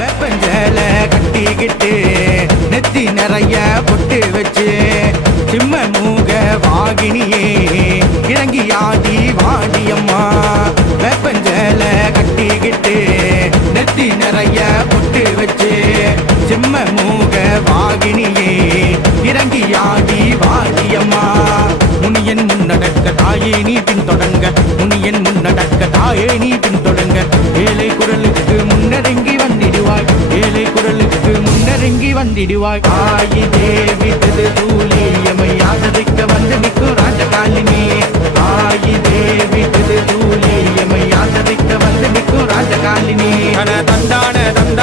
வெப்பஞ்சேல கட்டிக்கிட்டு நெத்தி நிறைய பொட்டு வச்சு சிம்ம மூக வாகினியே இறங்கி ஆடி வாடியம்மா. வெப்பஞ்சேல கட்டிக்கிட்டு நெத்தி நிறைய பொட்டு வச்சு சிம்ம மூக வாகினியே இறங்கி ஆடி வாடியம்மா. முனியன் முன்னடக்க தாயே நீ பின்தொடங்க, முனியன் முன்னடக்க தாயே நீ பின்தொடங்க. ஏழை குரலுக்கு முன்னடங்கி வந்திடுவாய், ஏழை குரலுக்கு முன்னடங்கி வந்திடுவாய். ஆயி தேவி திருதூலி எமை ஆதரிக்க வந்து நிற்கும் ராஜகாலினி. ஆயி தேவி திருதூலி எமை ஆதரிக்க வந்து நிற்கும் ராஜகாலினி. தந்தான தந்த